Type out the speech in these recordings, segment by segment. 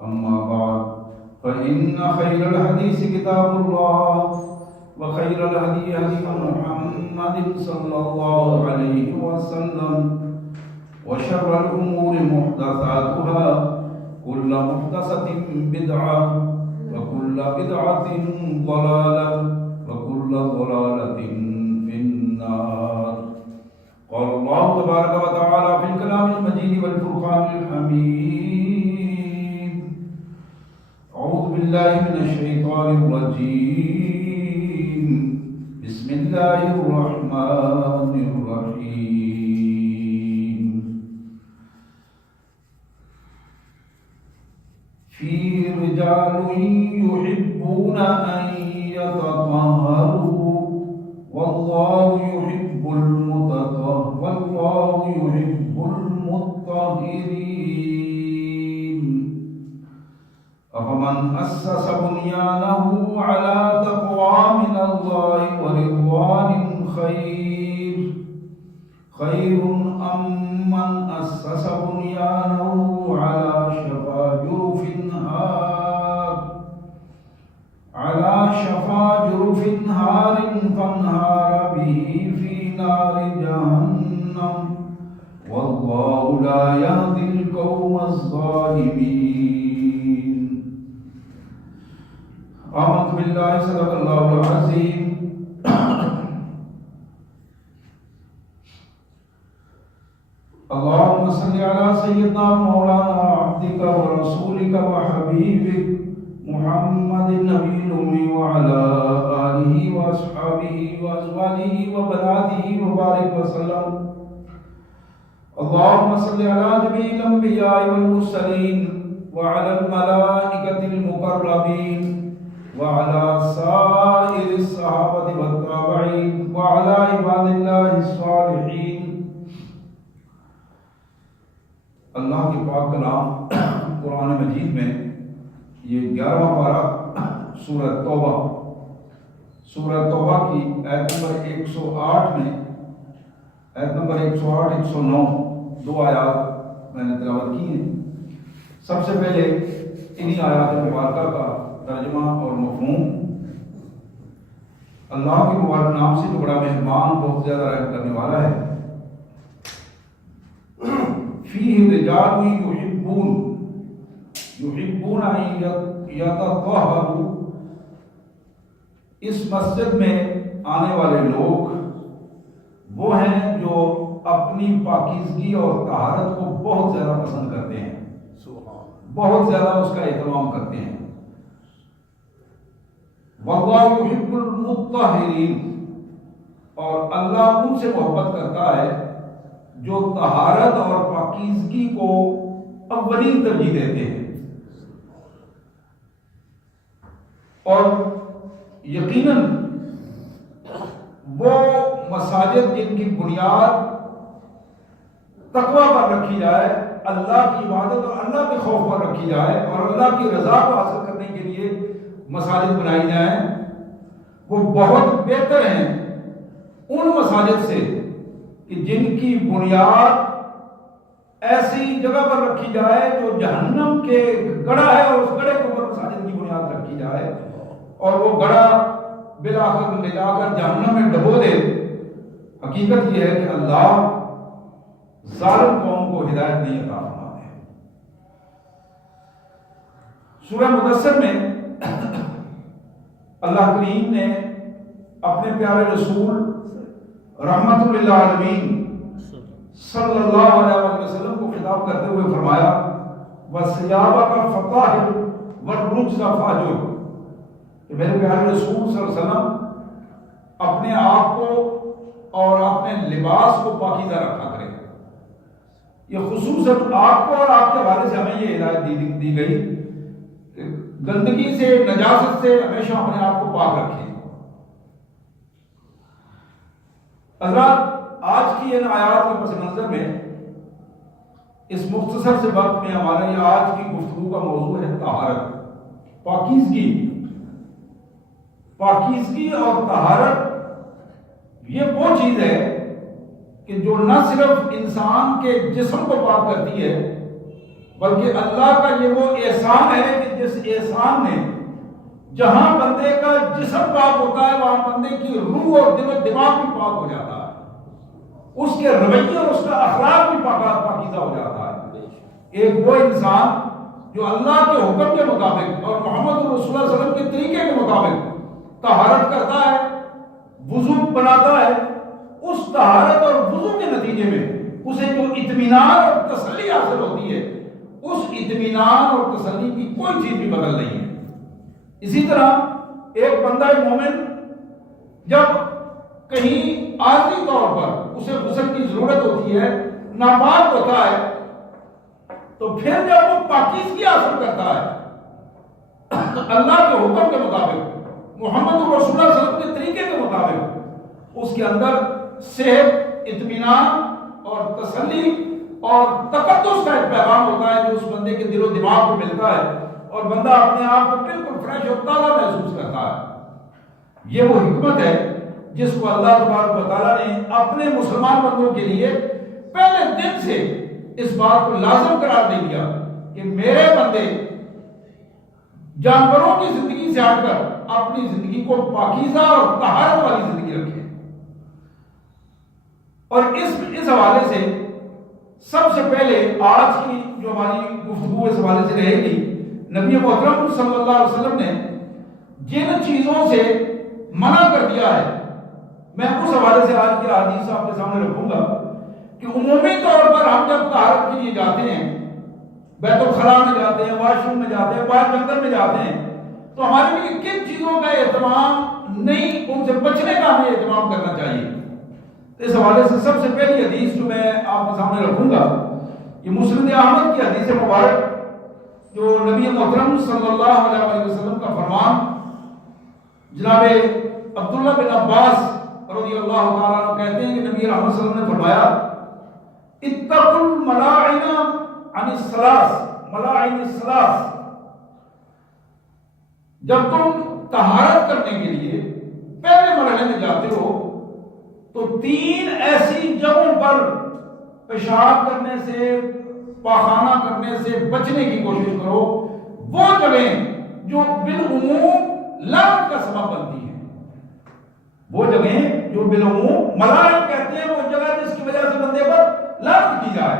أما بعد فإن خير الحديث كتاب الله وخير الهدي هدي محمد صلى الله عليه وسلم وشر الأمور محدثاتها كل محدثة بدعة وكل بدعة ضلالة وكل ضلالة في النار. قال الله تبارك وتعالى في الكلام المجيد والفرقان الحميد: أعوذ بالله من الشيطان الرجيم. بسم الله الرحمن الرحيم. في رجال يحبون أن يتطهروا والله يحب المطهرين. أفمن أسس بنيانه على تقوى من الله ورضوان خير أم من أسس بنيانه على شفا جرف هار فانهار به في نار جهنم والله لا يهدي القوم الظالمين. آمنت بالله صدق الله العظيم. اللهم صل على سيدنا مولانا عبدك ورسولك وحبيبك محمد النبي الأمي وعلى آله وأصحابه وأزواجه وبناته وبارك وسلم. اللهم صل على جميع الأنبياء والمرسلين وعلى الملائكة المقربين وعلى سائر الصحابة والتابعين وعلى عباد الله الصالحين. اللہ کے پاک کلام قرآن مجید میں یہ 11واں پارہ سورہ توبہ کی آیت نمبر 108 میں آیت نمبر 108 109 دو آیات میں نے تلاوت کی ہیں. سب سے پہلے انہی آیات مبارکہ کا ترجمہ اور مفہوم. اللہ کے مبارک نام سے جو بڑا مہربان بہت زیادہ رحم کرنے والا ہے. فیہ رجال یحبون ان یتطہروا. اس مسجد میں آنے والے لوگ وہ ہیں جو اپنی پاکیزگی اور طہارت کو بہت زیادہ پسند کرتے ہیں, بہت زیادہ اس کا اہتمام کرتے ہیں. واللہ یحب المطہرین. اور اللہ ان سے محبت کرتا ہے جو طہارت اور پاکیزگی کو اولین ترجیح دیتے ہیں. اور یقیناً وہ مساجد جن کی بنیاد تقوی پر رکھی جائے, اللہ کی عبادت اور اللہ کے خوف پر رکھی جائے اور اللہ کی رضا کو حاصل کرنے کے لیے مساجد بنائی جائیں, وہ بہت بہتر ہیں ان مساجد سے کہ جن کی بنیاد ایسی جگہ پر رکھی جائے جو جہنم کے گڑھا ہے اور اس گڑھے کے اوپر مساجد کی بنیاد رکھی جائے اور وہ گڑھا بالآخر لے جا کر جہنم میں ڈبو دے. حقیقت یہ ہے کہ اللہ ظالم قوم کو ہدایت نہیں عطا فرماتے ہیں. سورہ مدثر میں اللہ کریم نے اپنے پیارے رسول رحمت للعالمین صلی اللہ علیہ وسلم کو خطاب کرتے ہوئے فرمایا وَثِيَابَكَ فَطَهِّرْ وَالرُّجْزَ فَاهْجُرْ. کہ میرے پیارے رسول صلی اللہ علیہ وسلم اپنے آپ کو اور اپنے لباس کو پاکیزہ رکھا کریں. یہ خصوصاً آپ کو اور آپ کے حوالے سے ہمیں یہ ہدایت دی گئی کہ گندگی سے, نجاست سے ہمیشہ اپنے آپ کو پاک رکھیں. حضرات, آج کی ان آیات کے پس منظر میں اس مختصر سے وقت میں ہمارا یہ آج کی گفتگو کا موضوع ہے طہارت, پاکیزگی. پاکیزگی اور طہارت یہ وہ چیز ہے کہ جو نہ صرف انسان کے جسم کو پاک کرتی ہے بلکہ اللہ کا یہ وہ احسان ہے کہ جس احسان نے جہاں بندے کا جسم پاک ہوتا ہے وہاں بندے کی روح اور دل و دماغ بھی پاک ہو جاتا ہے، اس کے رویے اور اس کا اخلاق بھی پاکیزہ ہو جاتا ہے۔ ایک وہ انسان جو اللہ کے حکم کے مطابق اور محمد رسول اللہ صلی اللہ علیہ وسلم کے طریقے کے مطابق طہارت کرتا ہے، وضو بناتا ہے، اس طہارت اور وضو کے نتیجے میں اسے جو اطمینان اور تسلی حاصل ہوتی ہے، اس اطمینان اور تسلی کی کوئی چیز بھی بدل نہیں ہے۔ اسی طرح ایک بندہ مومن جب کہیں عارضی طور پر اسے غسل کی ضرورت ہوتی ہے، ناپاک ہوتا ہے، تو پھر جب وہ پاکیزگی حاصل کرتا ہے اللہ کے حکم کے مطابق، محمد رسول اللہ صلی اللہ علیہ وسلم کے طریقے کے مطابق، اس کے اندر صحت، اطمینان اور تسلی اور تقدس کا ایک پیغام ہوتا ہے جو اس بندے کے دل و دماغ کو ملتا ہے، اور بندہ اپنے آپ کو بالکل فریش اور تازہ محسوس کرتا ہے۔ یہ وہ حکمت ہے جس کو اللہ تبارک و تعالیٰ نے اپنے مسلمان بندوں کے لیے پہلے دن سے اس بات کو لازم قرار دے دیا کہ میرے بندے جانوروں کی زندگی سے ہٹ کر اپنی زندگی کو پاکیزہ اور طہارت والی زندگی رکھیں۔ اور اس حوالے سے سب سے پہلے آج کی جو ہماری گفتگو اس حوالے سے رہے گی، نبی محترم صلی اللہ علیہ وسلم نے جن چیزوں سے منع کر دیا ہے، میں اس حوالے سے آج کی حدیث آپ کے سامنے رکھوں گا کہ عمومی طور پر ہم جب طہارت کے لیے جاتے ہیں، بیت الخلاء میں جاتے ہیں، واش روم میں جاتے ہیں، باہر جنگل میں جاتے ہیں، تو ہمارے لیے کن چیزوں کا اہتمام نہیں، ان سے بچنے کا ہمیں اہتمام کرنا چاہیے۔ اس حوالے سے سب سے پہلی حدیث جو میں آپ کے سامنے رکھوں گا، یہ مسند احمد کی حدیث مبارک، جو نبی محترم صلی اللہ علیہ وسلم کا فرمان، جناب عبداللہ بن عباس رضی اللہ تعالیٰ عنہ کہتے ہیں کہ نبی رحمت صلی اللہ علیہ وسلم نے فرمایا، اتقوا الملاعن عن الثلاث، ملاعن الثلاث، جب تم طہارت کرنے کے لیے پہلے مرحلے میں جاتے ہو تو 3 ایسی جگہوں پر پیشاب کرنے سے، پاخانہ کرنے سے بچنے کی کوشش کرو، وہ جگہیں جو بالعموم لعنت کا سبب بنتی ہیں، وہ جگہیں جو بالعموم ملائک کہتے ہیں، وہ جگہ جس کی وجہ سے بندے پر لعنت کی جائے،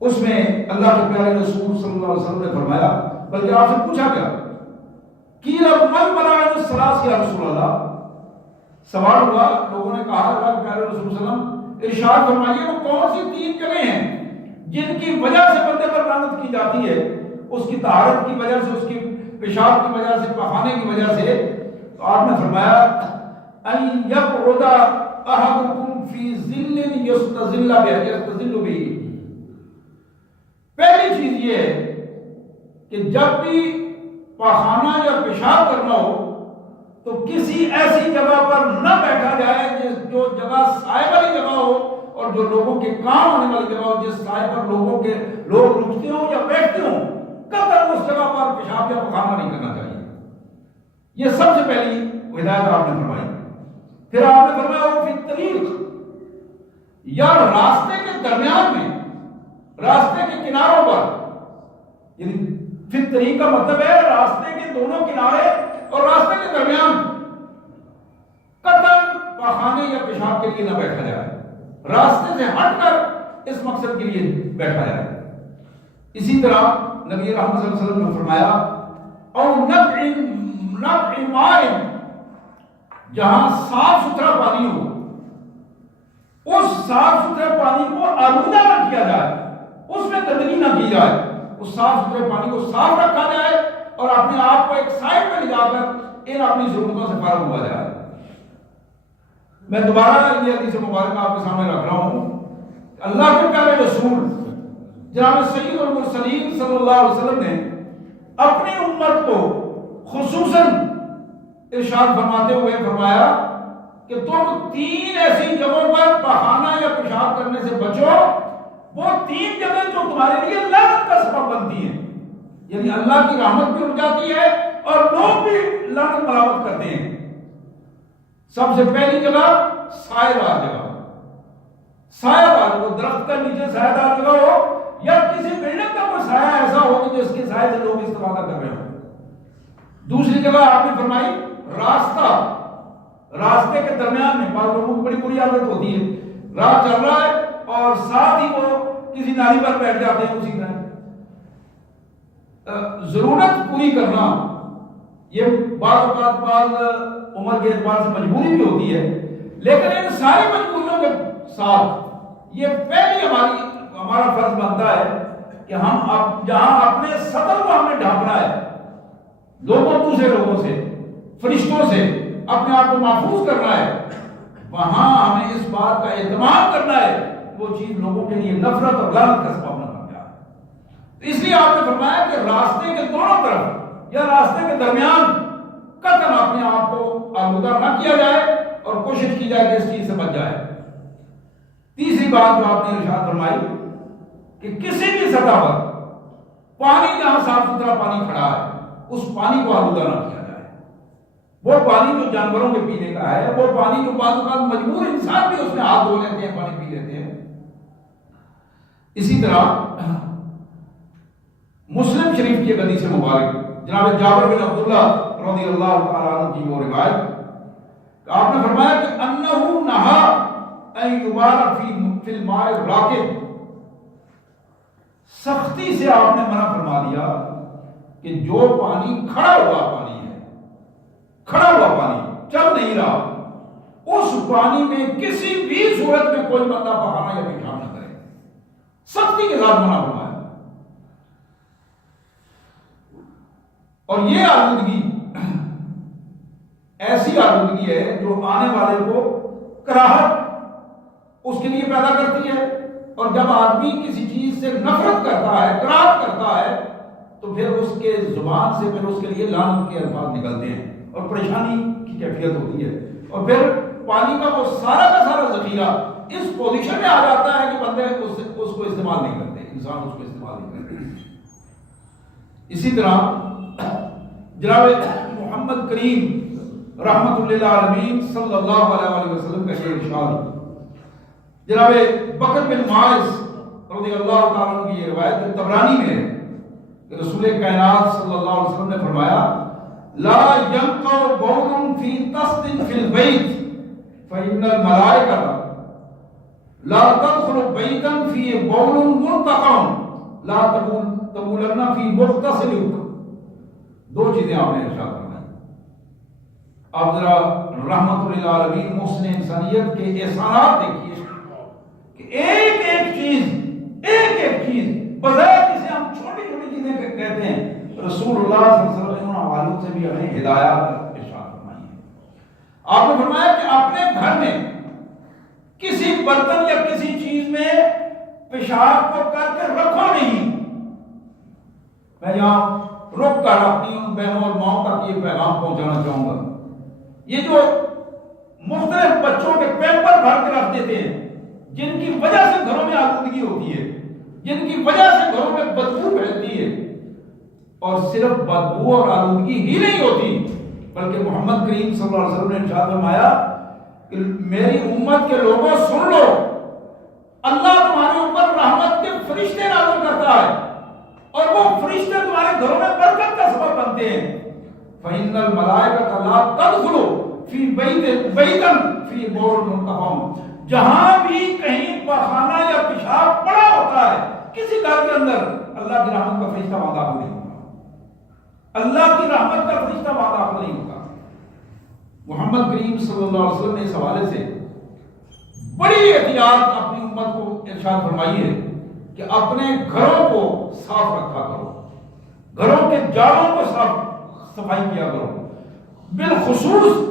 اس میں اللہ کے پیارے رسول صلی اللہ علیہ وسلم نے فرمایا، بلکہ آپ سے پوچھا گیا قیل من ملاعن الثلاث یا رسول اللہ، سوال ہوا، لوگوں نے کہا اللہ کے پیارے رسول صلی اللہ علیہ وسلم ارشاد فرمائیے وہ کون سی 3 جگہیں ہیں جن کی وجہ سے بندے پر لعنت کی جاتی ہے، اس کی طہارت کی وجہ سے، اس کی پیشاب کی وجہ سے، پخانے کی وجہ سے؟ تو آپ نے فرمایا ان یقعد احدکم فی ظل یستظل به، پہلی چیز یہ ہے کہ جب بھی پخانہ یا پیشاب کرنا ہو تو کسی ایسی جگہ پر نہ بیٹھا جائے جو جگہ سائے والی جگہ ہو اور جو لوگوں کے کام آنے والی جگہ ہو، جس سائے پر لوگ رکتے ہوں یا بیٹھتے ہوں، قطعاً اس جگہ پر پیشاب یا پخانہ نہیں کرنا چاہیے۔ یہ سب سے پہلی ہدایت آپ نے فرمائی۔ پھر آپ نے فرمایا وہ فی الطریق، یا راستے کے درمیان میں، راستے کے کناروں پر، یعنی فی الطریق کا مطلب ہے راستے کے دونوں کنارے اور راستے کے درمیان قطعاً پخانے یا پیشاب کے لیے نہ بیٹھا جائے، راستے سے ہٹ کر اس مقصد کے لیے بیٹھا جائے۔ اسی طرح نبی رحمت صلی اللہ علیہ وسلم نے فرمایا او نبع ماء، جہاں صاف ستھرا پانی ہو، اس صاف ستھرے پانی کو آلودہ نہ کیا جائے، اس میں گندگی نہ کی جائے، اس صاف ستھرے پانی کو صاف رکھا جائے اور اپنے آپ کو ایک سائڈ میں لے جا کر ان اپنی ضرورتوں سے فارغ ہوا جائے۔ میں دوبارہ یہ حدیث مبارک آپ کے سامنے رکھ رہا ہوں، اللہ کے پیارے رسول جناب سید المرسلین صلی اللہ علیہ وسلم نے اپنی امت کو خصوصاً ارشاد فرماتے ہوئے فرمایا کہ تم 3 ایسی جگہوں پر پخانہ یا پیشاب کرنے سے بچو، وہ 3 جگہیں جو تمہارے لیے لعنت کا سبب بنتی ہیں، یعنی اللہ کی رحمت بھی اٹھ جاتی ہے اور لوگ بھی لعنت ملامت کرتے ہیں۔ سب سے پہلی جگہ سایہ دار جگہ، سایہ دار، وہ درخت کا نیچے سایہ دار جگہ ہو یا کسی بلڈنگ کا کوئی سایہ ایسا ہو کہ جس کے سائے سے لوگ استفادہ کر رہے ہوں۔ دوسری جگہ آپ نے فرمائی راستہ، راستے کے درمیان میں بعض لوگوں کو بڑی بری عادت ہوتی ہے، راہ چل رہا ہے اور ساتھ ہی وہ کسی نالی پر بیٹھ جاتے ہیں اسی طرح۔ ضرورت پوری کرنا یہ بعض اوقات بعض عمر کے اعتبار سے مجبوری بھی ہوتی ہے، لیکن ان ساری مجبوریوں کے ساتھ یہ پہلی ہمارا فرض بنتا ہے کہ ہم جہاں اپنے سطر کو ہمیں ڈھانپنا ہے، لوگوں دوسرے لوگوں سے، فرشتوں سے اپنے آپ کو محفوظ کرنا ہے، وہاں ہمیں اس بات کا اہتمام کرنا ہے کہ وہ چیز لوگوں کے لیے نفرت اور لعنت کا سبب نہ بن جائے۔ اس لیے آپ نے فرمایا کہ راستے کے دونوں طرف یا راستے کے درمیان قطعاً اپنے آپ کو آلودہ نہ کیا جائے اور کوشش کی جائے کہ اس چیز سے بچ جائے۔ تیسری بات جو آپ نے ارشاد فرمائی کہ کسی بھی سطح پر پانی جہاں صاف ستھرا پانی کھڑا ہے اس پانی کو آلودہ نہ کیا جائے۔ وہ پانی جو جانوروں کے پینے کا ہے، وہ پانی جو بعض اوقات مجبور انسان بھی اس میں ہاتھ دھو لیتے ہیں، پانی پی لیتے ہیں۔ اسی طرح مسلم شریف کی حدیث مبارک جناب جابر بن عبداللہ رضی اللہ تعالیٰ عنہ کی وہ روایت، آپ نے فرمایا کہ انہو نہا ان یبال فی الماء الراکد، سختی سے آپ نے منع فرما دیا کہ جو پانی کھڑا ہوا پانی ہے، کھڑا ہوا پانی چل نہیں رہا، اس پانی میں کسی بھی صورت میں کوئی بندہ بہانا یا پیشاب نہ کرے، سختی کے ساتھ منع فرمایا۔ اور یہ آلودگی ایسی آلودگی ہے جو آنے والے کو کراہت اس کے لیے پیدا کرتی ہے، اور جب آدمی کسی چیز سے نفرت کرتا ہے، کراہت کرتا ہے، تو پھر اس کے زبان سے پھر اس کے لیے لعنت کے الفاظ نکلتے ہیں اور پریشانی کی کیفیت ہوتی ہے، اور پھر پانی کا وہ سارا کا سارا ذخیرہ اس پوزیشن میں آ جاتا ہے کہ بندے اس کو استعمال نہیں کرتے، انسان اس کو استعمال نہیں کرتے۔ اسی طرح جناب محمد کریم رحمت للعالمین صلی اللہ علیہ وسلم کا یہ ارشاد، جناب بکر بن معاذ رضی اللہ تعالیٰ عنہ کی یہ روایت جو طبرانی میں ہے کہ رسول کائنات صلی اللہ علیہ وسلم نے فرمایا لا ينقع بول فی طست فی البیت فإن الملائکۃ لا تدخل بیتا فی بول منتقع لا تبولن فی مغتسلک۔ دو چیزیں آپ نے ارشاد فرمائی۔ آپ ذرا رحمت للعالمین محسن انسانیت کے احسانات دیکھیے کہ ایک ایک چیز بظاہر جسے ہم چھوٹی چھوٹی چیزیں کہتے ہیں، رسول اللہ صلی اللہ علیہ وسلم نے ان حوالوں سے بھی ہمیں ہدایات ارشاد فرمائی ہے۔ آپ نے فرمایا کہ اپنے گھر میں کسی برتن یا کسی چیز میں پیشاب کو کر کے رکھو نہیں۔ میں یہاں رک کر اپنی ان بہنوں اور ماؤں تک یہ پیغام پہنچانا چاہوں گا، یہ جو مختلف بچوں کے پیمپر بھر کے رکھ دیتے ہیں، جن کی وجہ سے گھروں میں آلودگی ہوتی ہے، جن کی وجہ سے گھروں میں بدبو پھیلتی ہے، اور صرف بدبو اور آلودگی ہی نہیں ہوتی بلکہ محمد کریم صلی اللہ علیہ وسلم نے ارشاد فرمایا کہ میری امت کے لوگوں سن لو، اللہ تمہارے اوپر رحمت کے فرشتے نازل کرتا ہے اور وہ فرشتے تمہارے گھروں میں برکت کا سبب بنتے ہیں۔ فإن الملائکۃ لا تدخل فی بیتا فی بول منتقع، جہاں بھی کہیں پخانہ یا پیشاب پڑا ہوتا ہے کسی گھر کے اندر، اللہ کی رحمت کا فرشتہ وہاں داخل نہیں ہوتا، اللہ کی رحمت کا فرشتہ وہاں داخل نہیں ہوتا۔ محمد کریم صلی اللہ علیہ وسلم نے اس حوالے سے بڑی احتیاط اپنی امت کو ارشاد فرمائی ہے کہ اپنے گھروں کو صاف رکھا کرو، گھروں کے جالوں کو صفائی کیا کرو۔ بالخصوص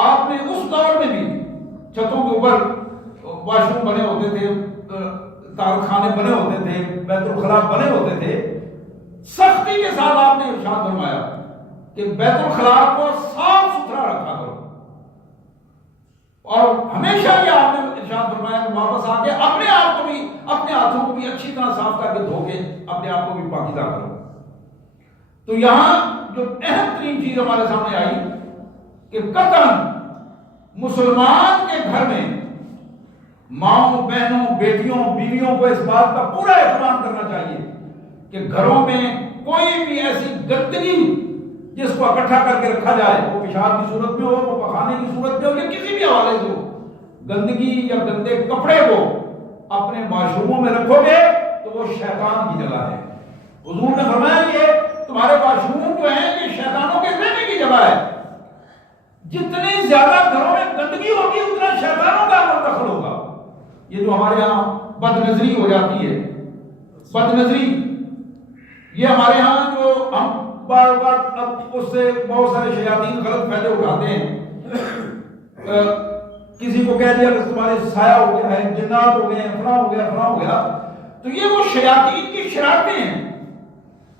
آپ نے اس دور میں بھی چھتوں کے اوپر واش روم بنے ہوتے تھے، خانے بنے ہوتے تھے، بیت الخلاء بنے ہوتے تھے، سختی کے ساتھ آپ نے ارشاد فرمایا کہ بیت الخلاء کو صاف ستھرا رکھا کرو، اور ہمیشہ یہ آپ نے ارشاد فرمایا کہ واپس آ کے اپنے آپ کو بھی، اپنے ہاتھوں کو بھی اچھی طرح صاف کر کے دھو کے اپنے آپ کو بھی پاکیزہ کرو۔ تو یہاں جو اہم ترین چیز ہمارے سامنے آئی کہ قطعاً مسلمان کے گھر میں ماؤں بہنوں بیٹیوں بیویوں کو اس بات کا پورا اہتمام کرنا چاہیے کہ گھروں میں کوئی بھی ایسی گندگی جس کو اکٹھا کر کے رکھا جائے، وہ پیشاب کی صورت میں ہو، وہ پخانے کی صورت میں ہو، یا کسی بھی حوالے سے ہو، گندگی یا گندے کپڑے کو اپنے واش روموں میں رکھو گے تو وہ شیطان کی جگہ ہے۔ حضور نے فرمایا کہ تمہارے واش روم جو ہیں یہ شیطانوں کے رہنے کی جگہ ہے۔ جتنی زیادہ گھروں میں گندگی ہوگی اتنا شیطانوں کا عمل دخل ہوگا۔ یہ جو ہمارے یہاں بد نظری ہو جاتی ہے، بد نظری یہ ہمارے یہاں جو ہم بار بار اب اس سے بہت سارے شیاطین غلط فائدے اٹھاتے ہیں۔ کسی کو کہہ دیا کہ تمہارے سایہ ہو گیا ہے، جنات ہو گئے ہیں، فلاں ہو گیا فلاں ہو گیا، تو یہ وہ شیاطین کی شرارتیں ہیں۔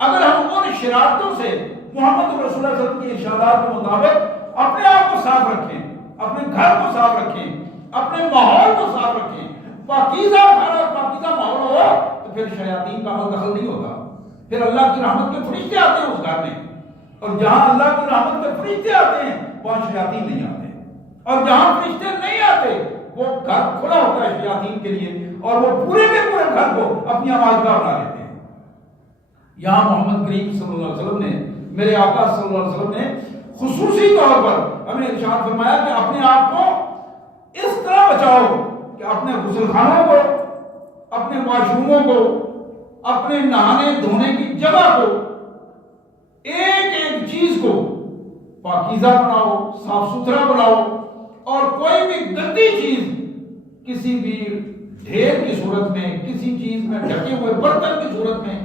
اگر ہم ان شرارتوں سے محمد رسول اللہ صلی اللہ علیہ وسلم کی ارشادات کے مطابق اپنے آپ کو صاف رکھیں، اپنے گھر کو صاف رکھیں، اپنے ماحول کو صاف رکھیں، پاکیزہ گھر اور پاکیزہ ماحول ہو تو پھر شیاطین کا عمل دخل نہیں ہوگا۔ پھر اللہ کی رحمت کے فرشتے آتے ہیں اس گھر میں، اور جہاں اللہ کی رحمت کے فرشتے آتے ہیں وہاں شیاطین نہیں آتے، اور جہاں فرشتے نہیں آتے وہ گھر کھلا ہوتا ہے شیاطین کے لیے، اور وہ پورے کے پورے گھر کو اپنی آماجگاہ بنا لیتے ہیں۔ یہاں محمد کریم صلی اللہ علیہ وسلم نے، میرے آقا صلی اللہ علیہ وسلم نے خصوصی طور پر ہمیں ارشاد فرمایا کہ اپنے آپ کو اس طرح بچاؤ کہ اپنے غسل خانوں کو، اپنے واش روموں کو، اپنے نہانے دھونے کی جگہ کو، ایک ایک چیز کو پاکیزہ بناؤ، صاف ستھرا بناؤ، اور کوئی بھی گندی چیز کسی بھی ڈھیر کی صورت میں، کسی چیز میں ڈھکے ہوئے برتن کی صورت میں،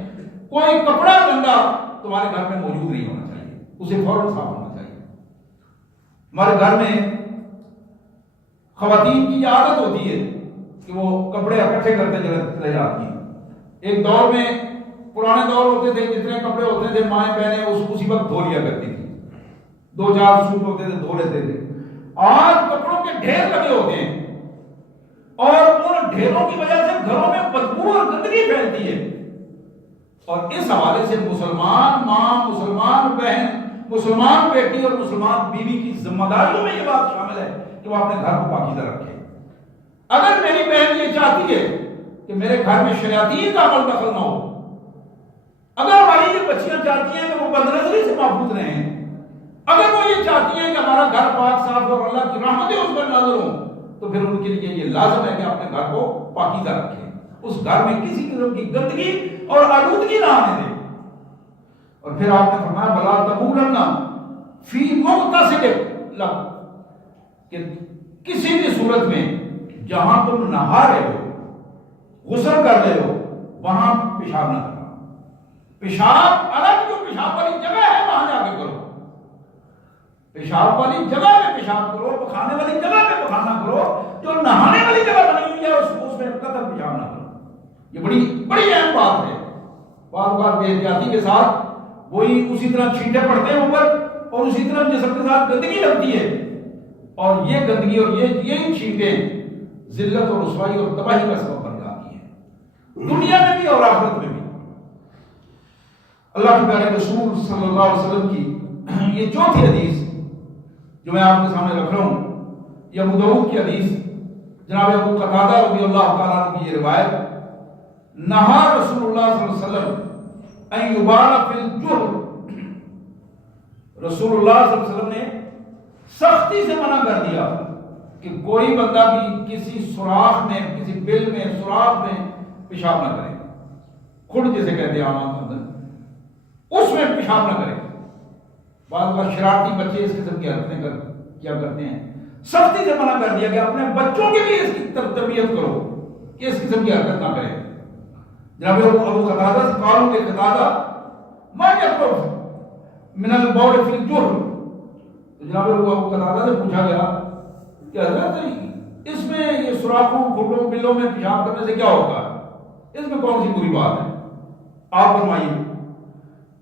کوئی کپڑا گندا تمہارے گھر میں موجود نہیں ہونا چاہیے، اسے فوراً صاف ہونا چاہیے۔ ہمارے گھر میں خواتین کی یہ عادت ہوتی ہے کہ وہ کپڑے اکٹھے کرتے چلے جاتی ہیں۔ ایک دور میں، پرانے دور ہوتے تھے، جتنے کپڑے ہوتے تھے مائیں بہنیں اسی وقت دھو لیا کرتی تھی، 2-4 سوٹ ہوتے تھے دھو لیتے تھے۔ آج کپڑوں کے ڈھیر لگے ہوتے ہیں، اور ان ڈھیروں کی وجہ سے گھروں میں بدبو اور گندگی پھیلتی ہے، اور اس حوالے سے مسلمان ماں، مسلمان بہن، مسلمان بیٹی اور مسلمان بیوی کی ذمہ داریوں میں یہ بات شامل ہے کہ وہ اپنے گھر کو پاکیزہ رکھے۔ اگر میری بہن یہ چاہتی ہے کہ میرے گھر میں شیاطین کا عمل دخل نہ ہو، اگر ہماری یہ بچیاں چاہتی ہیں کہ وہ بدنظری سے محفوظ رہیں، اگر وہ یہ چاہتی ہیں کہ ہمارا گھر پاک صاف اور اللہ کی رحمتیں اس پر نازل ہوں، تو پھر ان کے لیے یہ لازم ہے کہ اپنے گھر کو پاکیزہ رکھیں، اس گھر میں کسی قسم کی گندگی اور آلودگی نہ آنے دیں۔ اور پھر آپ نے فرمایا بلا تبولن فی مغتسل لک، کہ کسی بھی صورت میں جہاں تم نہا رہے ہو، غسل کر رہے ہو، وہاں پیشاب نہ کرنا۔ پیشاب الگ، جو پیشاب والی جگہ ہے وہاں جا کے کرو، پیشاب والی جگہ میں پیشاب کرو، پخانے والی جگہ میں پخانا کرو، جو نہانے والی جگہ بنی ہوئی ہے اس میں قطع پیشاب نہ کرو۔ یہ بڑی اہم بات ہے۔ بار بار بے احتیاطی کے ساتھ وہی اسی طرح چھینٹے پڑتے ہیں اوپر، اور اسی طرح جسم کے ساتھ گندگی لگتی ہے، اور یہ گندگی اور یہی چھینٹے ذلت اور رسوائی اور تباہی کا سبب بن جاتی ہیں، دنیا میں بھی اور آخرت میں بھی۔ اللہ کے پیارے رسول صلی اللہ علیہ وسلم کی یہ چوتھی حدیث جو میں آپ کے سامنے رکھ رہا ہوں، یہ ابو داؤد کی حدیث، جناب ابو قتادہ رضی اللہ تعالیٰ عنہ کی یہ روایت، نہا رسول اللہ صلی اللہ علیہ وسلم ان یبال فی الجہر، رسول اللہ صلی اللہ علیہ وسلم نے سختی سے منع کر دیا کہ کوئی بندہ بھی کسی سوراخ میں، کسی بل میں، سوراخ میں پیشاب نہ کرے، کھڑ جسے کہتے ہیں عام اندر، اس میں پیشاب نہ کرے۔ بعض بار شرارتی بچے اس قسم کی حرکتیں کیا کرتے ہیں، سختی سے منع کر دیا کہ اپنے بچوں کے لیے اس کی تربیت کرو کہ اس قسم کی حرکت نہ کرے۔ جناب ابو قتادہ سے قالوا لقتادہ ما یقرب من البول فی الجہر، تو جناب ابو قتادہ سے پوچھا گیا کہ حضرت اس میں یہ سوراخوں، کھڈوں، بلوں میں پیشاب کرنے سے کیا ہوتا ہے، اس میں کون سی بری بات ہے، آپ فرمائیے۔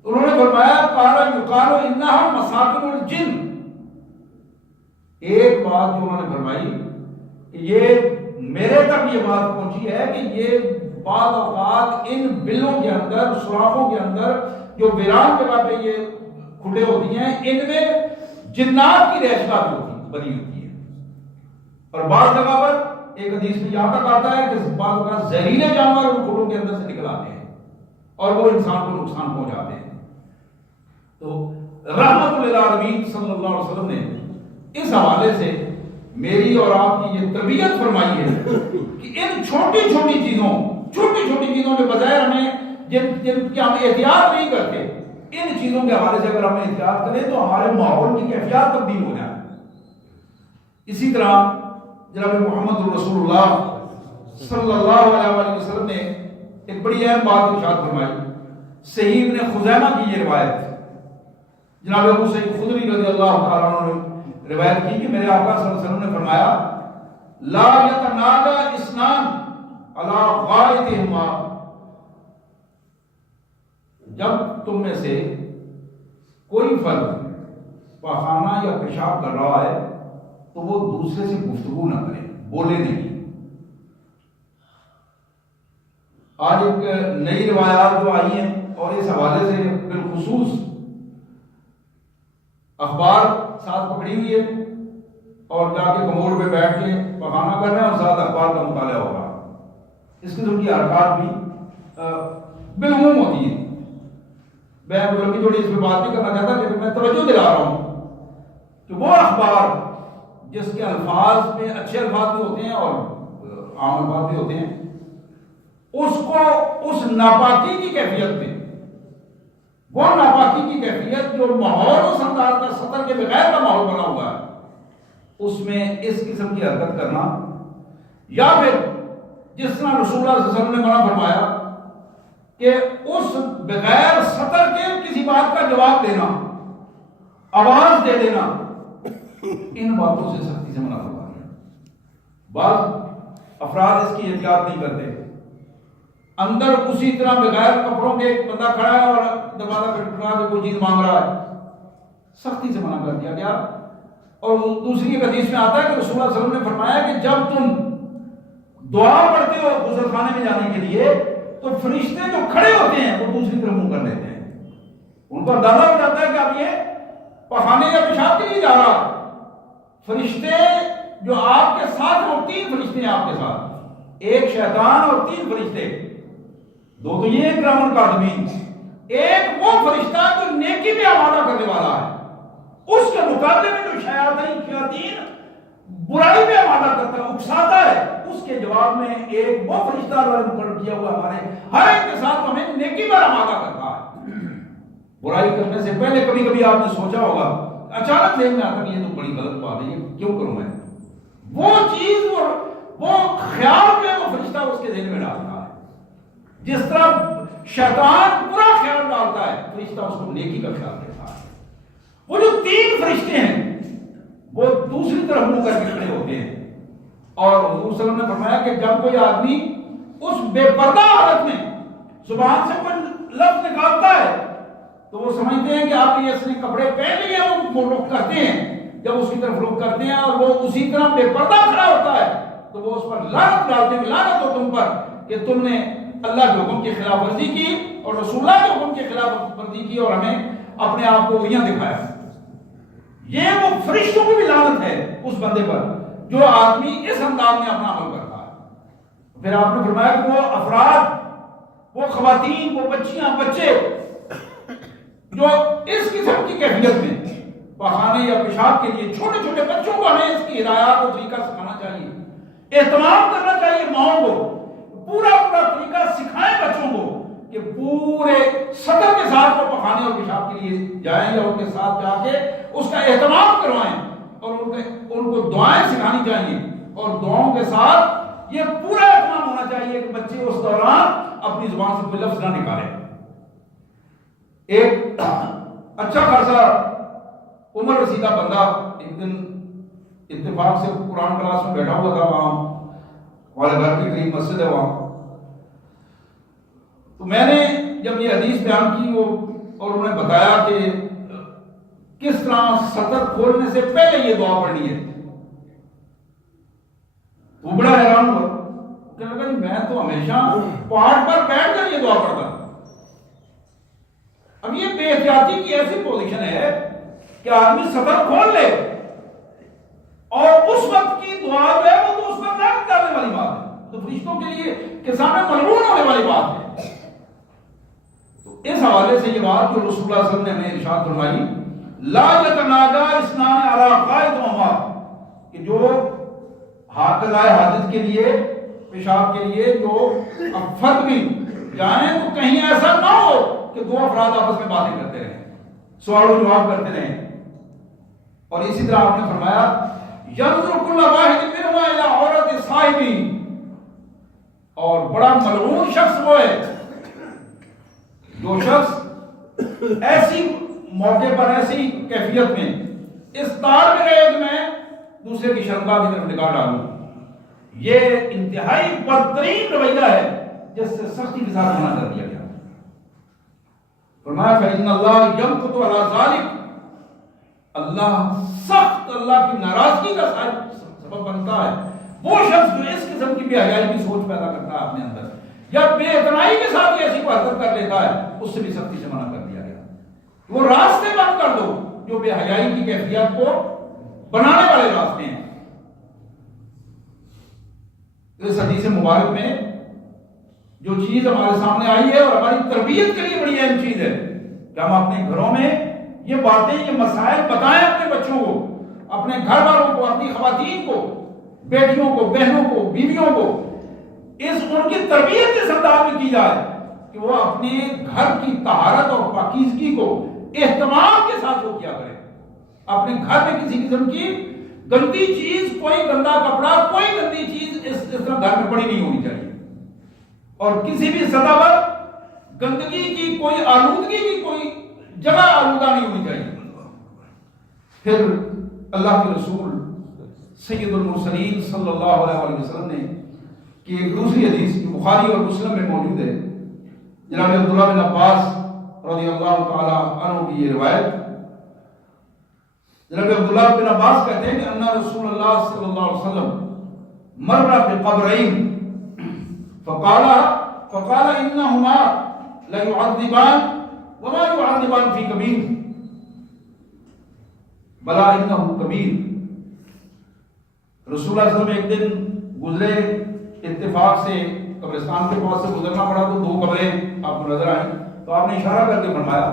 انہوں نے فرمایا قال یقال انہا مساکن الجن، ایک بات جو انہوں نے فرمائی کہ یہ میرے تک یہ بات پہنچی ہے کہ یہ بعض اوقات ان بلوں کے اندر، سوراخوں کے اندر جو ویران جگہ پہ یہ کھڈے ہوتی ہیں، ان میں جنات کی رہائشگاہ بھی بنی ہوتی ہے، اور بعض جگہ پر ایک حدیث میں یہاں تک آتا ہے کہ بعض اوقات زہریلے جانور ان کھوڑوں کے اندر سے نکل آتے ہیں اور وہ انسان کو نقصان پہنچاتے ہیں. تو رحمت للعالمین صلی اللہ علیہ وسلم نے اس حوالے سے میری اور آپ کی یہ تربیت فرمائی ہے کہ ان چھوٹی چھوٹی چیزوں کے بجائے ہمیں جن کی ہم احتیاط نہیں کرتے، ان چیزوں کے حوالے سے اگر ہم احتیاط کریں تو ہمارے ماحول کی کیفیات تبدیل ہو جائے. اسی طرح جناب محمد رسول اللہ صلی اللہ علیہ وسلم نے ایک بڑی اہم بات ارشاد فرمائی. صحیح ابن خزیمہ کی یہ روایت، جناب ابو سعید خدری رضی اللہ تعالیٰ عنہ نے روایت کی کہ میرے آقا صلی اللہ علیہ وسلم نے فرمایا لا یتناجا اثنان علی غائطہما، جب تم میں سے کوئی فرد پاخانہ یا پیشاب کر رہا ہے تو وہ دوسرے سے گفتگو نہ کرے، بولے نہیں. آج ایک نئی روایات جو آئی ہیں اور اس حوالے سے بالخصوص اخبار ساتھ پکڑی ہوئی ہے اور جا کے کموڈ پہ بیٹھ کے پخانا کر رہے ہیں اور ساتھ اخبار کا مطالعہ ہو رہا ہے. اس قسم کی حرکات بھی بالعموم ہوتی ہیں. میں لمبی تھوڑی اس پہ بات نہیں کرنا چاہتا لیکن میں توجہ دلا رہا ہوں کہ وہ اخبار جس کے الفاظ میں اچھے الفاظ بھی ہوتے ہیں اور عام الفاظ بھی ہوتے ہیں، اس کو اس ناپاکی کی کیفیت میں، وہ ناپاکی کی کیفیت جو ماحول اس انداز کا سطر کے بغیر کا ماحول بنا ہوا ہے، اس میں اس قسم کی حرکت کرنا، یا پھر جس طرح رسول اللہ صلی اللہ علیہ وسلم نے منع فرمایا کہ اس بغیر سطر کے کسی بات کا جواب دینا، آواز دے دینا، ان باتوں سے سختی سے منع فرمایا. بعض افراد اس کی احتیاط نہیں کرتے، اندر اسی طرح بغیر کپڑوں کے ایک بندہ کھڑا ہے اور دروازہ کھٹکھٹا کے کوئی چیز مانگ رہا ہے، سختی سے منع کر دیا گیا. اور دوسری حدیث میں آتا ہے کہ رسول اللہ صلی اللہ علیہ وسلم نے فرمایا کہ جب تم دعا پڑھتے ہو غسل خانے میں جانے کے لیے تو فرشتے جو کھڑے ہوتے ہیں وہ دوسری طرف منہ کر لیتے ہیں. ان کو اندازہ ہو جاتا ہے کہ اب یہ پخانے یا پیشاب کے لیے جا رہا. فرشتے جو آپ کے ساتھ، وہ 3 فرشتے ہیں آپ کے ساتھ، ایک شیطان اور 3 فرشتے. 2 تو یہ کرام کاتبین، ایک وہ فرشتہ جو نیکی میں آمادہ کرنے والا ہے، اس کے مقابلے میں جو شیاطین برائی میں آمادہ کرتا ہے، اکساتا ہے، اس کے جواب میں ایک وہ فرشتہ مقرر کیا ہوا ہمارے ہر ایک کے ساتھ ہمیں نیکی پر آمادہ کرتا ہے. برائی کرنے سے پہلے کبھی کبھی آپ نے سوچا ہوگا، اچانک ذہن میں آتا کہ یہ تو بڑی غلط بات ہے، یہ کیوں کروں میں؟ وہ چیز وہ خیال میں وہ فرشتہ اس کے ذہن میں ڈالتا ہے. جس طرح شیطان برا خیال ڈالتا ہے، فرشتہ اس کو نیکی کا خیال دیتا ہے. وہ جو 3 فرشتے ہیں وہ دوسری طرف منہ کر کے کھڑے ہوتے ہیں. اور حضور صلی اللہ علیہ وسلم نے فرمایا کہ جب کوئی آدمی اس بے پردہ حالت میں زبان سے کوئی لفظ نکالتا ہے تو وہ سمجھتے ہیں کہ آپ یہ اس نے کپڑے پہن لیے، وہ رخ کرتے ہیں. جب اس کی طرف رخ کرتے ہیں اور وہ اسی طرح بے پردہ کھڑا ہوتا ہے تو وہ اس پر لعنت ڈالتے ہیں، لعنت ہو تم پر کہ تم نے اللہ کے حکم کی خلاف ورزی کی اور رسول اللہ کے حکم کی خلاف ورزی کی اور ہمیں اپنے آپ کو وہیاں دکھایا. یہ وہ فرشتوں کی بھی لعنت ہے اس بندے پر جو آدمی اس انداز میں اپنا عمل کرتا ہے. پھر آپ نے فرمایا کہ وہ افراد، وہ خواتین، وہ بچیاں، بچے جو اس قسم کی کیفیت میں پخانے یا پیشاب کے لیے، چھوٹے چھوٹے بچوں کو ہمیں اس کی ہدایات اور طریقہ سکھانا چاہیے، اہتمام کرنا چاہیے. ماؤں کو پورا طریقہ سکھائیں بچوں کو کہ پورے سطر کے ساتھ وہ پخانے اور پیشاب کے لیے جائیں یا ان کے ساتھ جا کے اس کا اہتمام کروائیں اور ان کو دعائیں سکھانی چاہیے. اور دعاؤں کے ساتھ یہ پورا اہتمام ہونا چاہیے کہ بچے اس دوران اپنی زبان سے کوئی لفظ نہ نکالیں. ایک اچھا خاصا عمر رسیدہ بندہ ایک دن اتفاق سے قرآن کلاس میں بیٹھا ہوا تھا، وہاں ہمارے گھر کے قریب مسجد ہے وہاں. تو میں نے جب یہ حدیث بیان کی اور انہوں نے بتایا کہ کس طرح سطر کھولنے سے پہلے یہ دعا پڑھنی ہے، وہ بڑا حیران ہوا. کہنے لگا جی میں تو ہمیشہ پہاڑ پر بیٹھ کر یہ دعا پڑھتا. اب یہ بے احتیاطی کی ایسی پوزیشن ہے کہ آدمی سطر کھول لے اور اس وقت کی دعا ہے وہ تو اس پر نہ ڈالنے تو فرشتوں کے لیے کہ سامنے ملعون ہونے والی بات ہے. تو اس حوالے سے یہ بات جو رسول اللہ صلی اللہ علیہ وسلم نے ہمیں ارشاد فرمائی لا یتناجا اثنان علی قائد عمر کہ جو قضاء حاجت کے لیے پیشاب کے لیے جو اب فرد بھی جائیں تو کہیں ایسا نہ ہو کہ دو افراد آپس میں باتیں کرتے رہیں سوال و جواب کرتے رہیں. اور اسی طرح آپ نے فرمایا ينظر كل واحد منهما الى عورت صاحبی اور بڑا ملعون شخص وہ ہے جو شخص ایسی موقع پر ایسی کیفیت میں اس تار میں رہے کہ میں دوسرے کی شرمگاہ کی طرف نگاہ ڈالوں. یہ انتہائی بدترین رویہ ہے جس سے سختی کے ساتھ منع کر دیا گیا. فرمایا فإن اللہ یمقت علی ذلک اللہ سخت اللہ کی ناراضگی کا سبب بنتا ہے وہ شخص جو اس قسم کی بے حیائی کی سوچ پیدا کرتا ہے اپنے اندر یا بے اعتنائی کے ساتھ ایسی کوئی حرکت کر لیتا ہے اس سے بھی سختی سے منع کر دیا گیا. وہ راستے بند کر دو جو بے حیائی کی کیفیت کو بنانے والے راستے ہیں. اس حدیث مبارک میں جو چیز ہمارے سامنے آئی ہے اور ہماری تربیت کے لیے بڑی اہم چیز ہے کہ ہم اپنے گھروں میں یہ باتیں یہ مسائل بتائیں اپنے بچوں کو اپنے گھر والوں کو اپنی خواتین کو بیٹیوں کو بہنوں کو بیویوں کو ان کی تربیت اس انداز میں کی جائے کہ وہ اپنے گھر کی طہارت اور پاکیزگی کو اہتمام کے ساتھ وہ کیا کرے. اپنے گھر میں کسی قسم کی گندی چیز کوئی گندا کپڑا کوئی گندی چیز اس طرح گھر میں پڑی نہیں ہونی چاہیے اور کسی بھی سطح پر گندگی کی کوئی آلودگی کی کوئی جگہ آلودہ نہیں ہونی چاہیے. پھر اللہ کے رسول سید المرسلین صلی اللہ علیہ وسلم نے کہ ایک دوسری حدیث جو بخاری اور مسلم میں موجود ہے جناب عبداللہ بن عباس رضی اللہ تعالی عنہ کی یہ روایت جناب عبداللہ بن عباس کہتے ہیں کہ ان رسول اللہ صلی اللہ علیہ وسلم مر بقبرین فقال انہما لیعذبان وما يعذبان في كبير بلا انه كبير. رسول اللہ صلی اللہ علیہ وسلم ایک دن گزرے اتفاق سے قبرستان کے پاس سے گزرنا پڑا تو دو قبریں آپ کو نظر آئیں تو آپ نے اشارہ کر کے فرمایا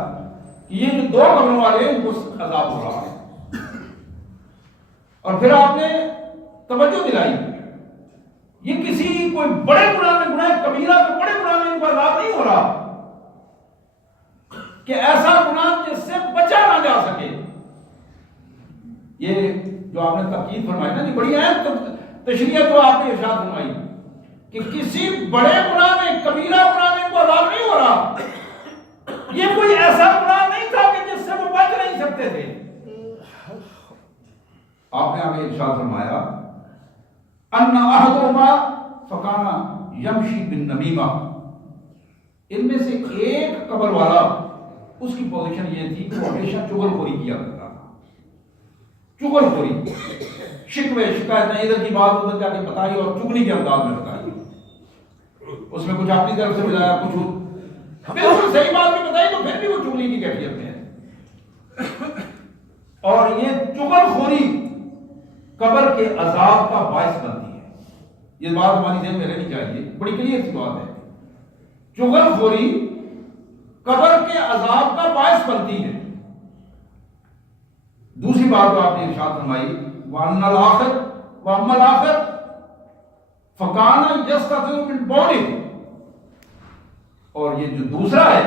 کہ یہ جو دو قبروں والے ہیں ان کو عذاب ہو رہا ہے. اور پھر آپ نے توجہ دلائی یہ کسی کوئی بڑے گناہ میں گناہ کبیرہ میں بڑے گناہ میں ان کو عذاب نہیں ہو رہا کہ ایسا گناہ جس سے بچا نہ جا سکے. یہ جو آپ نے تاکید فرمائی نا یہ بڑی اہم تشریح تو آپ نے ارشاد فرمائی کہ کسی بڑے گناہ میں کبیرہ گناہ میں ان کو عذاب نہیں ہو رہا. یہ کوئی ایسا گناہ نہیں تھا کہ جس سے وہ بچ نہیں سکتے تھے. آپ نے ہمیں ارشاد فرمایا ان احدهما فکان یمشی بالنمیمہ ان میں سے ایک قبر والا اس کی پوزیشن یہ تھی کہ وہ ہمیشہ چغل خوری کیا کرتا تھا. چغل خوری شکوے شکایتیں ادھر کی بات ادھر جا کے بتائی اور چگلی کے انداز میں بتائی اس میں کچھ اپنی طرف سے ملایا کچھ بالکل صحیح بات بھی بتائی تو پھر بھی وہ چگلی کی کیفیت میں ہے. اور یہ چغل خوری قبر کے عذاب کا باعث بنتی ہے. یہ بات ہماری ذہن میں رہنی چاہیے بڑی کلیئر سی بات ہے. چغل خوری قبر کے عذاب کا باعث بنتی ہے. دوسری بات تو آپ نے ارشاد فرمائی وَأَنَّ الْآخِرَ وَأَمَّا الْآخِرَ فَكَانَ يَسْتَتِرُ مِنْ بَوْلِهِ اور یہ جو دوسرا ہے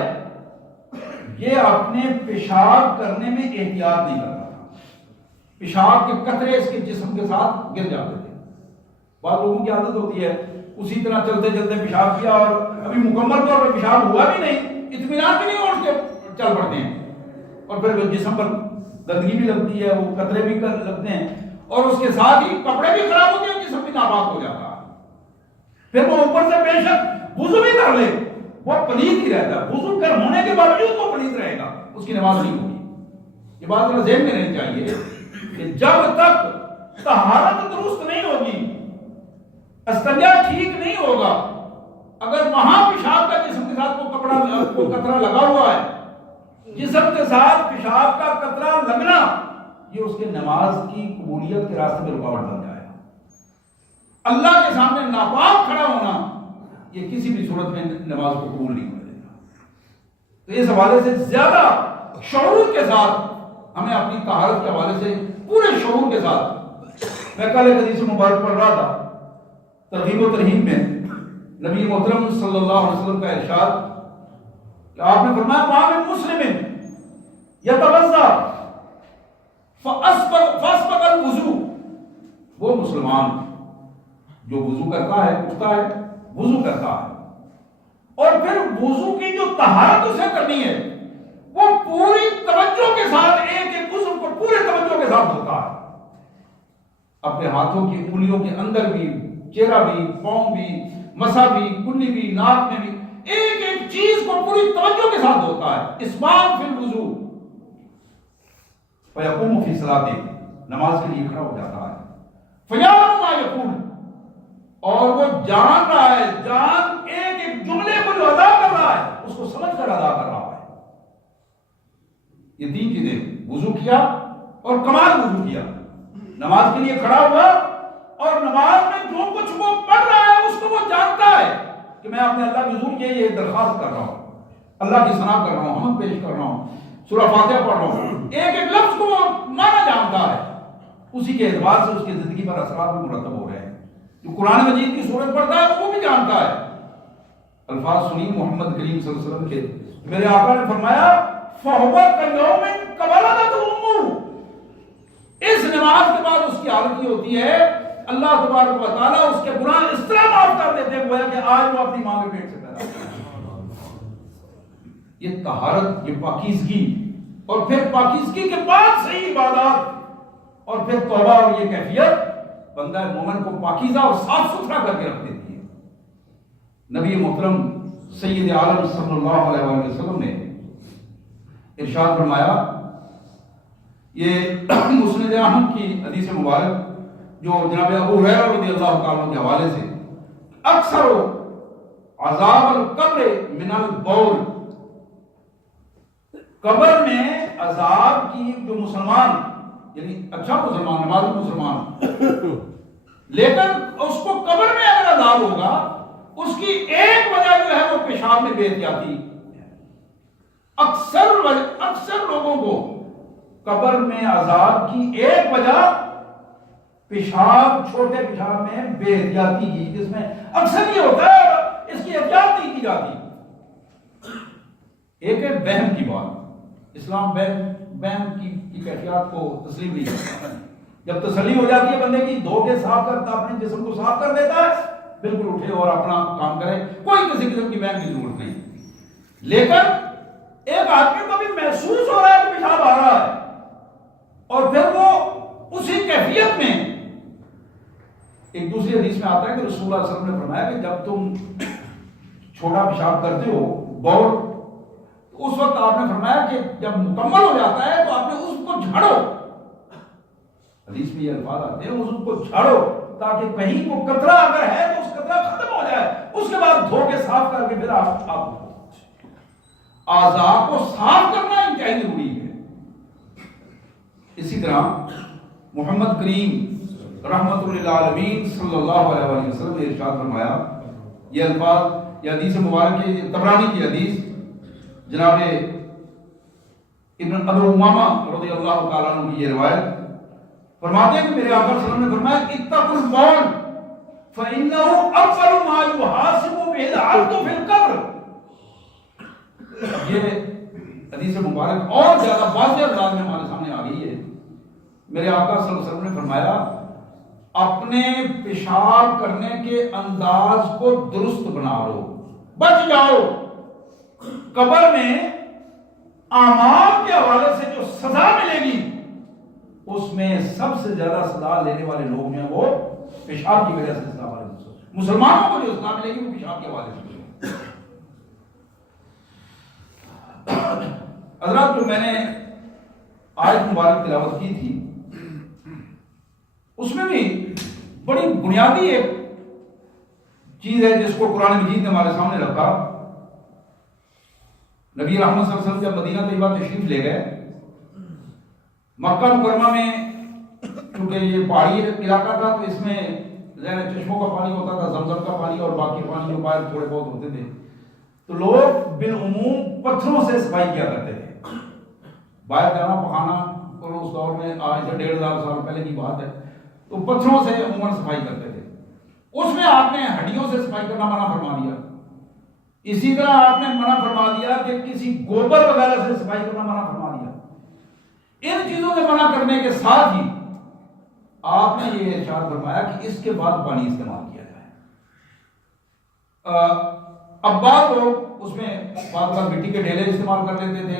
یہ اپنے پیشاب کرنے میں احتیاط نہیں کرتا تھا. پیشاب کے قطرے اس کے جسم کے ساتھ گر جاتے تھے. بعض لوگوں کی عادت ہوتی ہے اسی طرح چلتے چلتے پیشاب کیا اور ابھی مکمل طور پر پیشاب ہوا بھی نہیں اطمینان بھی نہیں ہو اس کے چل پڑتے ہیں اور پھر جسم پر گندگی بھی لگتی ہے وہ قطرے بھی لگتے ہیں اور اس کے ساتھ ہی کپڑے بھی خراب ہوتے ہیں جسم بھی ناپاک ہو جاتا ہے. پھر وہ اوپر سے بے شک وضو بھی کر لے وہ پلید ہی رہتا ہے. وضو کر ہونے کے باوجود وہ پلید رہے گا اس کی نماز نہیں ہوگی. یہ بات ذرا ذہن میں رہنی چاہیے کہ جب تک طہارت درست نہیں ہوگی استنجا ٹھیک نہیں ہوگا اگر وہاں پیشاب کا جسم کے ساتھ کو قطرہ لگا ہوا ہے جسم کے ساتھ پیشاب کا قطرہ لگنا یہ اس کے نماز کی قبولیت کے راستے میں رکاوٹ بن جائے گا. اللہ کے سامنے ناپاک کھڑا ہونا یہ کسی بھی صورت میں نماز کو قبول نہیں کرے گا. تو اس حوالے سے زیادہ شعور کے ساتھ ہمیں اپنی طہارت کے حوالے سے پورے شعور کے ساتھ، میں کل ایک حدیث مبارک پڑھ رہا تھا ترغیب و ترہیب میں، نبی محترم صلی اللہ علیہ وسلم کا ارشاد کہ آپ نے فرمایا وہاں میں مسلم یتوضا فاسبق الوضو، وہ مسلمان جو وضو کرتا ہے، اٹھتا ہے وضو کرتا ہے اور پھر وضو کی جو طہارت اسے کرنی ہے وہ پوری توجہ کے ساتھ ایک ایک عضو کو پورے توجہ کے ساتھ دھوتا ہے، اپنے ہاتھوں کی انگلیوں کے اندر بھی، چہرہ بھی، پاؤں بھی، مسا بھی، کلی بھی، ناک میں بھی، ایک ایک چیز کو پوری توجہ کے ساتھ دھوتا ہے. اسباغ فی الوضو فیقوم فی صلاته، نماز کے لیے کھڑا ہو جاتا ہے. فیعلم ما یقول، اور وہ جان رہا ہے، جان ایک ایک جملے کو جو ادا کر رہا ہے اس کو سمجھ کر ادا کر رہا ہے. یہ تین چیزیں، وضو کیا اور کمال وضو کیا، نماز کے لیے کھڑا ہوا اور نماز میں جو کچھ وہ پڑھ رہا ہے اس کو وہ جانتا ہے کہ میں اپنے اللہ کے حضور یہ درخواست کر رہا ہوں، اللہ کی ثنا کر رہا ہوں، حمد پیش کر رہا ہوں، سورہ فاتحہ پڑھ رہا ہوں. ایک ایک لفظ کو وہ مانا جانتا ہے، اسی کے اعتبار سے اس کی زندگی پر اثرات بھی مرتب ہو رہے ہیں. جو قرآن مجید کی سورت پڑھتا ہے وہ بھی جانتا ہے. الفاظ سنی محمد کریم صلی اللہ علیہ وسلم کے، میرے آقا نے فرمایا فَهُوَ كَيَوْمٍ كَوَلَدَتْهُ أُمُّهُ، اس نماز کے بعد اس کی حالت یہ ہوتی ہے اللہ تبارک و تعالیٰ اس کے گناہ اس طرح معاف کر دیتے ہیں گویا کہ آج وہ اپنی ماں کے پیٹ سے پیدا ہوا. یہ طہارت، یہ پاکیزگی، اور پھر پاکیزگی کے بعد صحیح عبادات اور پھر توبہ، اور یہ کیفیت بندہ مومن کو پاکیزہ اور صاف ستھرا کر کے رکھ دیتی ہے. نبی محترم سید عالم صلی اللہ علیہ وآلہ وسلم نے ارشاد فرمایا، یہ مسند احمد کی حدیث مبارک جو جناب ابو ہریرہ رضی اللہ تعالیٰ کے حوالے سے، اکثر عذاب القبر من البول، قبر میں عذاب کی جو مسلمان، یعنی اچھا مسلمان، نمازی مسلمان، لیکن اس کو قبر میں اگر عذاب ہوگا اس کی ایک وجہ جو ہے وہ پیشاب میں بے احتیاطی. اکثر لوگوں کو قبر میں عذاب کی ایک وجہ پیشاب، چھوٹے پیشاب میں بے احتیاطی کی، جس میں اکثر یہ ہوتا ہے اس کی احتیاط نہیں کی جاتی. ایک ہے وہم کی بات، اسلام وہم کی کیفیات کو تسلیم نہیں کرتا. جب تسلی ہو جاتی ہے بندے کی، دھو کے صاف کرتا، اپنے جسم کو صاف کر دیتا ہے، بالکل اٹھے اور اپنا کام کرے، کوئی کسی قسم کی وہم کی ضرورت نہیں. لیکن ایک آدمی کو بھی محسوس ہو رہا ہے کہ پیشاب آ رہا ہے، اور پھر وہ اسی کیفیت میں، ایک دوسری حدیث میں آتا ہے کہ رسول اللہ صلی اللہ علیہ وسلم نے فرمایا کہ جب تم چھوٹا پیشاب کرتے ہو، بول، اس وقت آپ نے فرمایا کہ جب مکمل ہو جاتا ہے تو آپ نے اس کو جھاڑو. حدیث میں یہ الفاظ آتے ہیں، اس کو جھاڑو تاکہ کہیں وہ قطرہ اگر ہے تو اس قطرہ ختم ہو جائے، اس کے بعد دھو کے صاف کر کے پھر آپ اعضاء کو صاف کرنا انتہائی ضروری ہے. اسی طرح محمد کریم رحمت للعالمین صلی اللہ علیہ وآلہ وسلم نے ارشاد فرمایا، یہ الفاظ، یہ حدیث مبارک ہے طبرانی کی حدیث، جناب ابن ابو امامہ رضی اللہ تعالیٰ عنہ کی یہ روایت فرماتے ہیں کہ میرے آقا صلی اللہ علیہ وسلم نے فرمایا اتقوا البول فإنه أول ما يحاسب به العبد في القبر. یہ حدیث مبارک اور زیادہ واضح انداز میں ہمارے سامنے آ گئی ہے. میرے آقا صلی اللہ علیہ وسلم نے فرمایا اپنے پیشاب کرنے کے انداز کو درست بنا لو، بچ جاؤ. قبر میں اعمال کے حوالے سے جو سزا ملے گی اس میں سب سے زیادہ سزا لینے والے لوگ جو ہیں وہ پیشاب کی وجہ سے سزا والے. مسلمانوں کو جو سزا ملے گی وہ پیشاب کے حوالے سے. حضرات، جو میں نے آیت مبارک تلاوت کی تھی اس میں بھی بڑی بنیادی ایک چیز ہے جس کو قرآن مجید نے ہمارے سامنے رکھا. نبی رحمت صلی اللہ علیہ وسلم جب مدینہ طیبہ تشریف لے گئے، مکہ مکرمہ میں چونکہ یہ پہاڑی علاقہ تھا تو اس میں چشموں کا پانی ہوتا تھا، زمزم کا پانی اور باقی پانی جو باہر تھوڑے بہت ہوتے تھے، تو لوگ بالعموم پتھروں سے صفائی کیا کرتے تھے. باہر جانا پخانا، اور اس دور میں آج سے 1500 سال پہلے کی بات ہے، تو پتھروں سے عموماً صفائی کرتے تھے. اس میں آپ نے ہڈیوں سے صفائی کرنا منع فرما دیا. اسی طرح آپ نے منع فرما دیا کہ کسی گوبر وغیرہ سے صفائی کرنا منع فرما دیا. ان چیزوں سے منع کرنے کے ساتھ ہی آپ نے یہ ارشاد فرمایا کہ اس کے بعد پانی استعمال کیا جائے. اب بعض لوگ اس میں بعض مٹی کے ڈھیلے استعمال کر لیتے تھے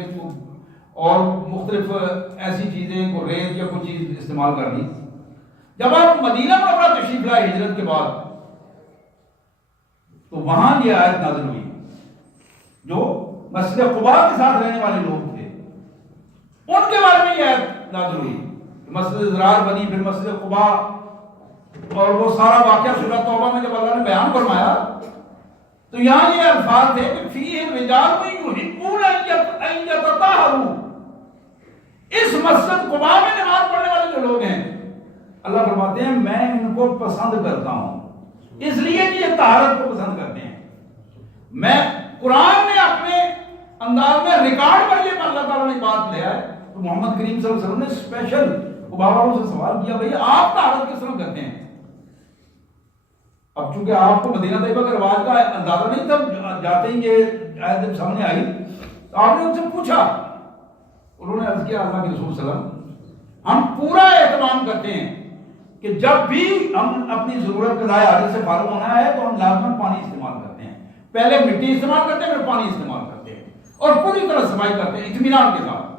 اور مختلف ایسی چیزیں کو ریت یا کچھ چیز استعمال کر لی. جب آپ مدینہ منورہ تشریف لائے ہجرت کے بعد، تو وہاں یہ آیت نازل ہوئی. جو مسجد قباء کے ساتھ رہنے والے لوگ تھے ان کے بارے میں یہ آیت نازل ہوئی. مسجد زرار بنی، پھر مسجد قباء، اور وہ سارا واقعہ سورہ توبہ میں جب اللہ نے بیان فرمایا تو یہاں یہ الفاظ تھے کہ فیہ رجال یحبون ان یتطہروا. اس مسجد قباء میں نماز پڑھنے والے جو لوگ ہیں، اللہ فرماتے ہیں میں ان کو پسند کرتا ہوں، اس لیے کہ یہ طہارت کو پسند کرتے ہیں. میں قرآن نے اپنے انداز میں ریکارڈ پر یہ اللہ تعالیٰ نے بات لیا ہے، تو محمد کریم صلی اللہ علیہ وسلم نے اسپیشل قباء والوں سے سوال کیا، بھئی آپ طہارت کس طرح کرتے ہیں؟ اب چونکہ آپ کو مدینہ طیبہ کے رواج کا اندازہ نہیں تھا، جاتے ہی یہ آیت جب سامنے آئی تو آپ نے ان سے پوچھا. انہوں نے عرض کیا اللہ کے رسول صلی اللہ علیہ وسلم ہم پورا اہتمام کرتے ہیں کہ جب بھی ہم اپنی ضرورت قضائے حاجت سے فارغ ہونا ہے تو ہم لازماً پانی استعمال کرتے ہیں. پہلے مٹی استعمال کرتے ہیں، پھر پانی استعمال کرتے ہیں اور پوری طرح صفائی کرتے ہیں اطمینان کے ساتھ.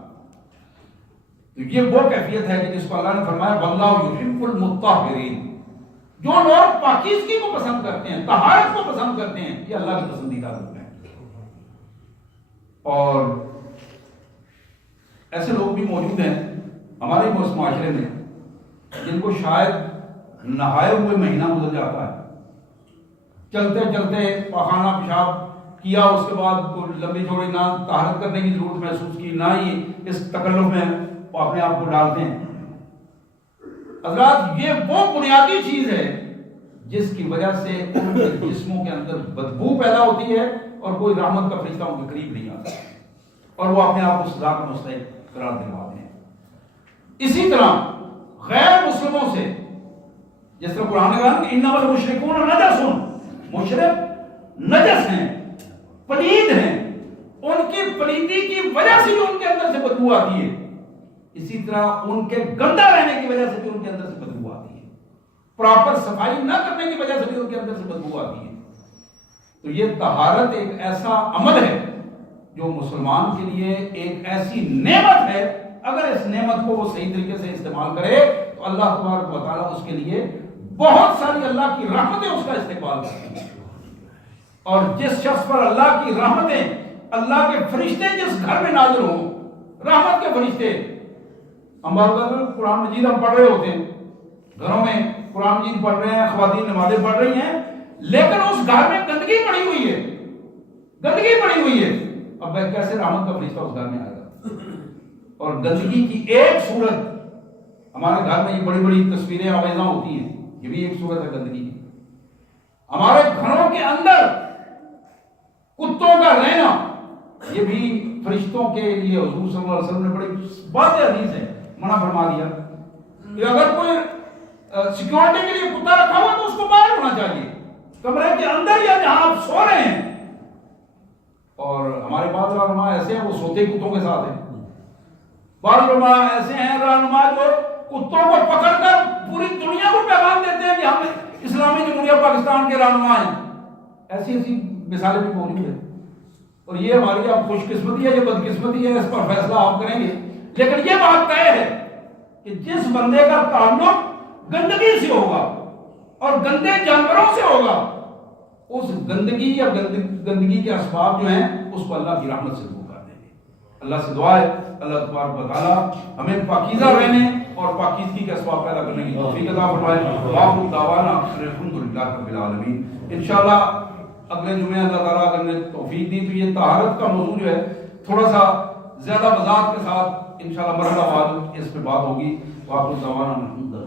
تو یہ وہ کیفیت ہے کہ جس کو اللہ نے فرمایا واللہ یحب المطہرین. جو لوگ پاکیزگی کو پسند کرتے ہیں، طہارت کو پسند کرتے ہیں، یہ اللہ کے پسندیدہ لوگ ہیں. اور ایسے لوگ بھی موجود ہیں ہمارے معاشرے میں جن کو شاید نہائے ہوئے مہینہ گزر جاتا ہے، چلتے چلتے پخانہ پیشاب کیا، اس کے بعد لمبی چوڑی نہ طہارت کرنے کی ضرورت محسوس کی، نہ ہی اس تکلف میں اپنے آپ کو ڈالتے ہیں. حضرات یہ وہ بنیادی چیز ہے جس کی وجہ سے ان کے جسموں کے اندر بدبو پیدا ہوتی ہے اور کوئی رحمت کا فرشتہ ان کے قریب نہیں آتا اور وہ اپنے آپ کو سزا کا مستحق قرار دلواتے ہیں. اسی طرح غیر مسلموں سے، جس طرح قرآن نے کہا کہ انما المشرکون نجس، مشرک نجس ہیں، پلید ہیں، ان کی پلیدی کی وجہ سے جو ان کے اندر سے بدبو آتی ہے، اسی طرح ان کے گندا رہنے کی وجہ سے بھی ان کے اندر سے بدبو آتی ہے، پراپر صفائی نہ کرنے کی وجہ سے بھی ان کے اندر سے بدبو آتی ہے. تو یہ طہارت ایک ایسا عمل ہے جو مسلمان کے لیے ایک ایسی نعمت ہے. اگر اس نعمت کو وہ صحیح طریقے سے استعمال کرے تو اللہ تبارک و تعالیٰ اس کے لیے بہت ساری اللہ کی رحمتیں اس کا استقبال کرتی ہیں. اور جس شخص پر اللہ کی رحمتیں، اللہ کے فرشتے جس گھر میں نازل ہوں، رحمت کے فرشتے، ہم قرآن مجید ہم پڑھ رہے ہوتے ہیں، گھروں میں قرآن مجید پڑھ رہے ہیں، خواتین نمازیں پڑھ رہی ہیں، لیکن اس گھر میں گندگی پڑی ہوئی ہے، گندگی پڑی ہوئی ہے. اب کیسے رحمت کا فرشتہ اس گھر میں آئے گا؟ اور گندگی کی ایک صورت، ہمارے گھر میں یہ بڑی بڑی تصویریں آویزاں ہوتی ہیں، یہ بھی ایک صورت ہے گندگی کی. ہمارے گھروں کے اندر کتوں کا رہنا، یہ بھی فرشتوں کے لیے حضور صلی اللہ علیہ وسلم نے بڑی واضح حدیث ہے منع فرما دیا کہ اگر کوئی سیکیورٹی کے لیے کتا رکھا ہوا تو اس کو باہر ہونا چاہیے، کمرے کے اندر یا جہاں آپ سو رہے ہیں. اور ہمارے بعض رہنما ایسے ہیں وہ سوتے کتوں کے ساتھ ہیں، بعض رہنما ایسے ہیں رہنما جو کتوں کو پکڑ کر پوری دنیا کو پیغام دیتے ہیں کہ ہم اسلامی جمہوریہ پاکستان کے رہنما ہیں. ایسی ایسی مثالیں بھی موجود ہیں. اور یہ ہماری اب خوش قسمتی ہے، یہ بدقسمتی ہے، اس پر فیصلہ آپ کریں گے. لیکن یہ بات طے ہے کہ جس بندے کا تعلق گندگی سے ہوگا اور گندے جانوروں سے ہوگا، اس گندگی یا گندگی کے اسباب جو ہیں اس کو اللہ کی رحمت سے دور کر دیں گے. اللہ سے دعا ہے اللہ تبارک و تعالیٰ ہمیں پاکیزہ رہنے اور پاکیزگی کے اسباب پیدا کرنے کی توفیق عطا فرمائے. وآخر دعوانا الحمدللہ رب العالمین. انشاءاللہ اگلے جمعے اللہ تعالیٰ اگر نے توفیق دی تو یہ طہارت کا موضوع جو ہے تھوڑا سا زیادہ وضاحت کے ساتھ انشاءاللہ مرحلہ بعد اس پہ بات ہوگی. وآخر دعوانا الحمدللہ.